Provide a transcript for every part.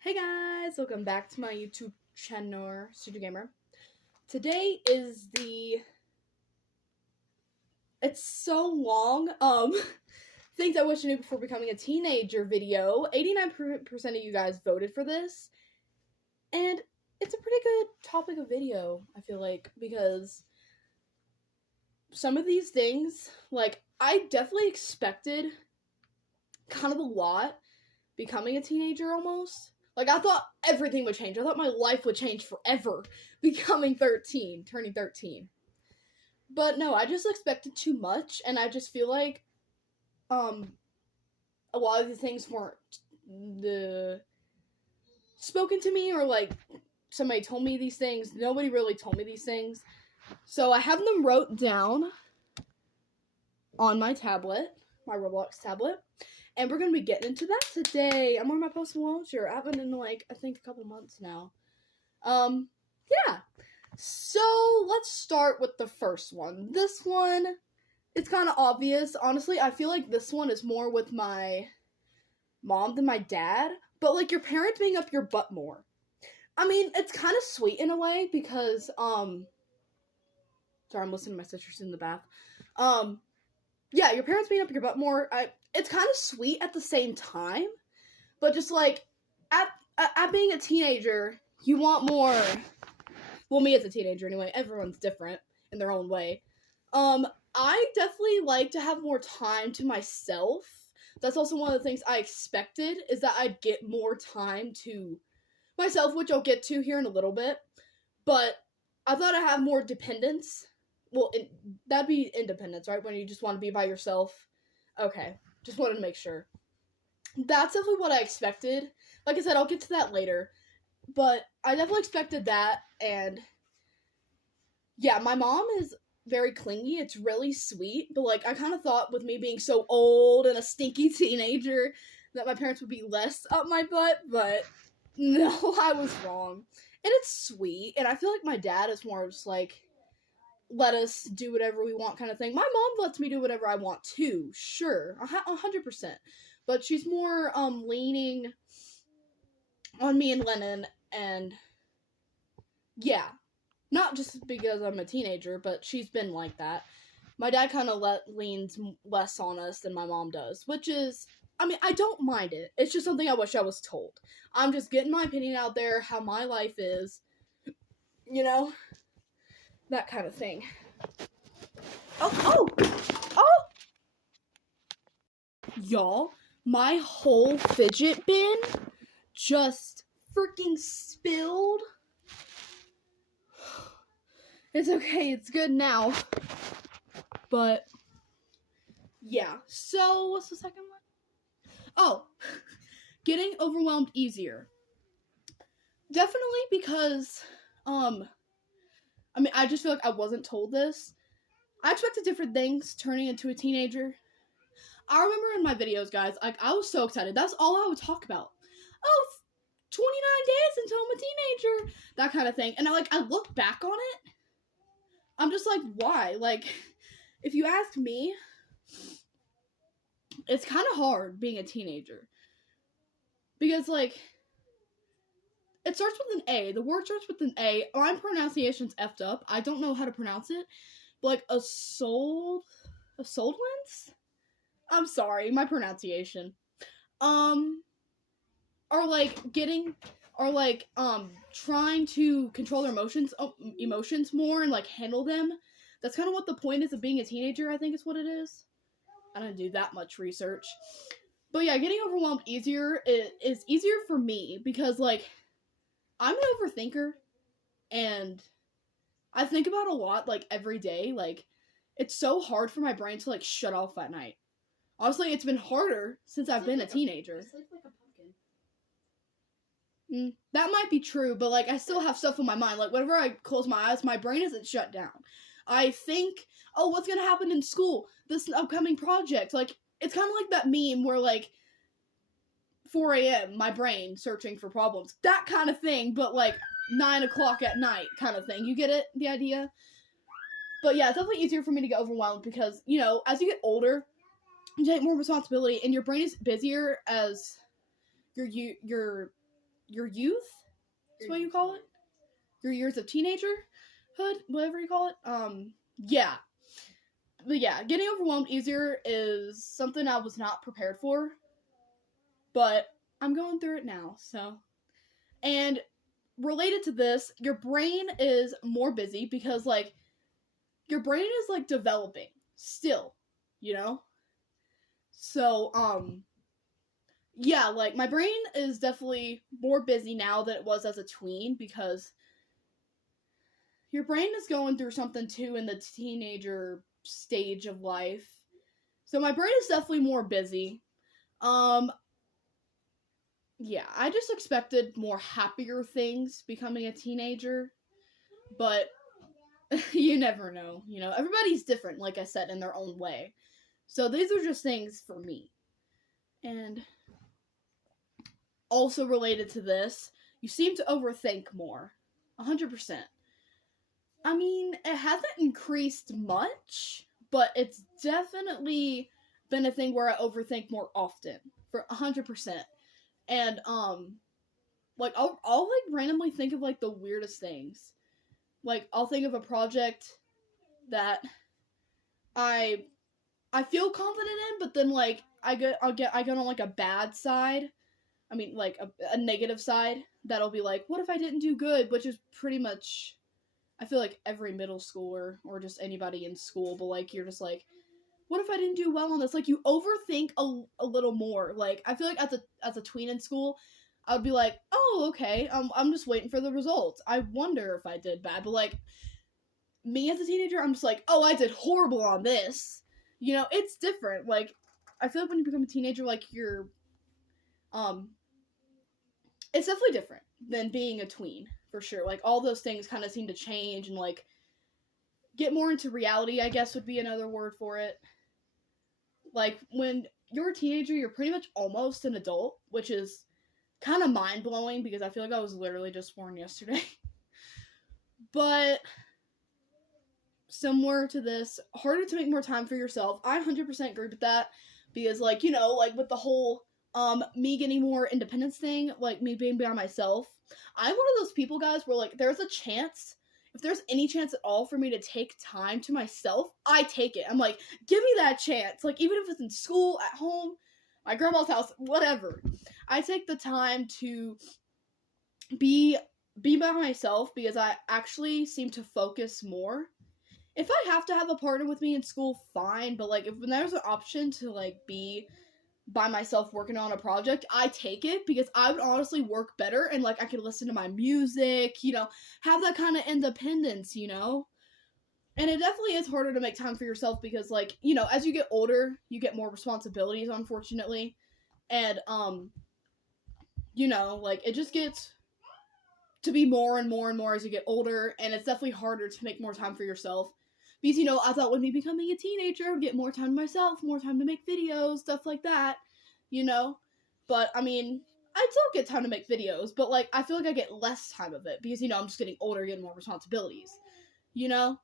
Hey guys, welcome back to my YouTube channel, Studio Gamer. Today is it's so long, things I wish I knew before becoming a teenager video. 89% of you guys voted for this, and it's a pretty good topic of video, I feel like, because some of these things, like, I definitely expected kind of a lot becoming a teenager almost. Like, I thought everything would change. I thought my life would change forever becoming 13, turning 13. But no, I just expected too much, and I just feel like a lot of these things weren't spoken to me, or like somebody told me these things. Nobody really told me these things. So I have them wrote down on my tablet, my Roblox tablet. And we're going to be getting into that today. I'm wearing my Post Malone shirt. I haven't in, like, I think a couple months now. Yeah. So, let's start with the first one. This one, it's kind of obvious. Honestly, I feel like this one is more with my mom than my dad. But, like, your parents being up your butt more. I mean, it's kind of sweet in a way because, sorry, I'm listening to my sisters in the bath. Yeah, your parents being up your butt more, it's kind of sweet at the same time, but just, like, at being a teenager, you want more, well, me as a teenager anyway, everyone's different in their own way. I definitely like to have more time to myself. That's also one of the things I expected, is that I'd get more time to myself, which I'll get to here in a little bit, but I thought I'd have more dependence. Well, that'd be independence, right? When you just want to be by yourself. Okay, just wanted to make sure. That's definitely what I expected. Like I said, I'll get to that later. But I definitely expected that, and yeah, my mom is very clingy. It's really sweet, but like I kind of thought with me being so old and a stinky teenager that my parents would be less up my butt, but no, I was wrong. And it's sweet, and I feel like my dad is more just like, let us do whatever we want kind of thing. My mom lets me do whatever I want too, sure, 100%. But she's more leaning on me and Lennon, and yeah, not just because I'm a teenager, but she's been like that. My dad kind of leans less on us than my mom does, which is, I mean, I don't mind it. It's just something I wish I was told. I'm just getting my opinion out there, how my life is, you know? That kind of thing. Oh! Y'all, my whole fidget bin just freaking spilled. It's okay, it's good now. But, yeah. So, what's the second one? Oh, getting overwhelmed easier. Definitely because, I mean, I just feel like I wasn't told this. I expected different things turning into a teenager. I remember in my videos, guys, like, I was so excited. That's all I would talk about. Oh, 29 days until I'm a teenager. That kind of thing. And I look back on it. I'm just like, why? Like, if you ask me, it's kind of hard being a teenager. Because, like, it starts with an A. The word starts with an A. My pronunciation's effed up. I don't know how to pronounce it. But, like, a sold ones? I'm sorry, my pronunciation. Are trying to control their emotions more and, like, handle them. That's kind of what the point is of being a teenager, I think is what it is. I don't do that much research. But yeah, getting overwhelmed is easier for me because, like, I'm an overthinker, and I think about a lot, like, every day. Like, it's so hard for my brain to, like, shut off at night. Honestly, it's been harder since I've been a teenager. Sleep like a pumpkin. That might be true, but, like, I still have stuff in my mind. Like, whenever I close my eyes, my brain isn't shut down. I think, oh, what's gonna happen in school? This upcoming project. Like, it's kind of like that meme where, like, 4 a.m., my brain searching for problems. That kind of thing, but, like, 9 o'clock at night kind of thing. You get it? The idea? But, yeah, it's definitely easier for me to get overwhelmed because, you know, as you get older, you take more responsibility, and your brain is busier as your your youth. That's what you call it. Your years of teenagerhood, whatever you call it. Yeah. But yeah, getting overwhelmed easier is something I was not prepared for. But I'm going through it now, so. And related to this, your brain is more busy because, like, your brain is, like, developing still, you know? So, yeah, like, my brain is definitely more busy now than it was as a tween because your brain is going through something, too, in the teenager stage of life. So my brain is definitely more busy. Yeah, I just expected more happier things becoming a teenager, but you never know, you know, everybody's different, like I said, in their own way. So these are just things for me. And also related to this, you seem to overthink more. 100%. I mean, it hasn't increased much, but it's definitely been a thing where I overthink more often. For 100%. And, like, I'll like, randomly think of, like, the weirdest things. Like, I'll think of a project that I feel confident in, but then, like, I go on, like, a bad side. I mean, like, a negative side that'll be like, what if I didn't do good? Which is pretty much, I feel like every middle schooler or just anybody in school, but, like, you're just like, what if I didn't do well on this? Like, you overthink a little more. Like, I feel like as a tween in school, I would be like, oh, okay, I'm just waiting for the results. I wonder if I did bad. But, like, me as a teenager, I'm just like, oh, I did horrible on this. You know, it's different. Like, I feel like when you become a teenager, like, you're, it's definitely different than being a tween, for sure. Like, all those things kind of seem to change and, like, get more into reality, I guess would be another word for it. Like, when you're a teenager, you're pretty much almost an adult, which is kind of mind-blowing because I feel like I was literally just born yesterday. But similar to this, harder to make more time for yourself. I 100% agree with that because, like, you know, like, with the whole me getting more independence thing, like, me being by myself, I'm one of those people, guys, where, like, there's a chance, if there's any chance at all for me to take time to myself, I take it. I'm like, give me that chance. Like, even if it's in school, at home, my grandma's house, whatever. I take the time to be by myself because I actually seem to focus more. If I have to have a partner with me in school, fine, but, like, if when there's an option to, like, be by myself working on a project, I take it because I would honestly work better and, like, I could listen to my music, you know, have that kind of independence, you know? And it definitely is harder to make time for yourself because, like, you know, as you get older, you get more responsibilities, unfortunately. And, you know, like, it just gets to be more and more and more as you get older, and it's definitely harder to make more time for yourself. Because, you know, I thought with me becoming a teenager, I would get more time to myself, more time to make videos, stuff like that, you know? But, I mean, I still get time to make videos, but, like, I feel like I get less time of it because, you know, I'm just getting older, getting more responsibilities, you know?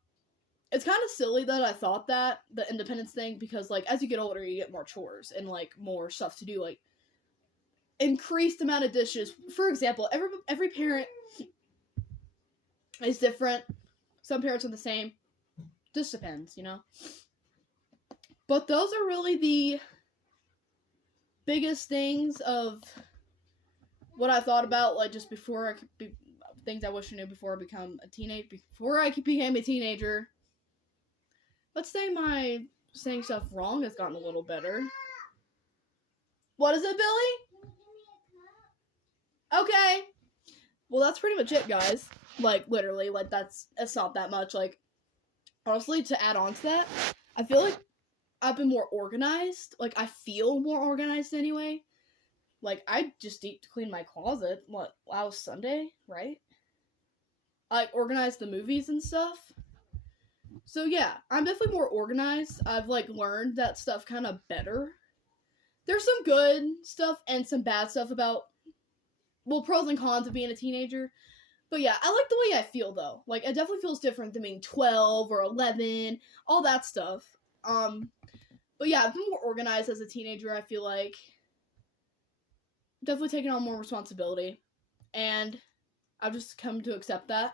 It's kind of silly that I thought that, the independence thing, because, like, as you get older, you get more chores and, like, more stuff to do, like, increased amount of dishes. For example, every parent is different. Some parents are the same. Just depends, you know? But those are really the biggest things of what I thought about, like, just before I could be, things I wish I knew before I became a teenager. Let's say my saying stuff wrong has gotten a little better. What is it, Billy? Okay. Well, that's pretty much it, guys. Like, literally, like, it's not that much. Like, honestly, to add on to that, I feel like I've been more organized. Like, I feel more organized anyway. Like, I just deep cleaned my closet. That was Sunday, right? I organized the movies and stuff. So, yeah, I'm definitely more organized. I've, like, learned that stuff kind of better. There's some good stuff and some bad stuff about, well, pros and cons of being a teenager. But yeah, I like the way I feel, though. Like, it definitely feels different than being 12 or 11, all that stuff. But yeah, I've been more organized as a teenager, I feel like. Definitely taking on more responsibility. and I've just come to accept that.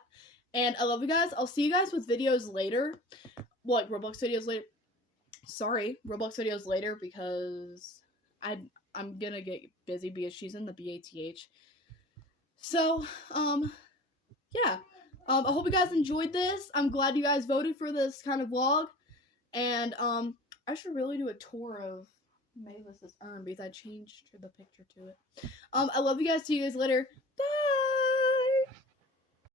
And I love you guys. I'll see you guys with videos later. Well, like Roblox videos later. Sorry, Roblox videos later because I'm gonna get busy because she's in the BATH. So, yeah. I hope you guys enjoyed this. I'm glad you guys voted for this kind of vlog. And, I should really do a tour of Mavis's urn because I changed the picture to it. I love you guys. See you guys later. Bye!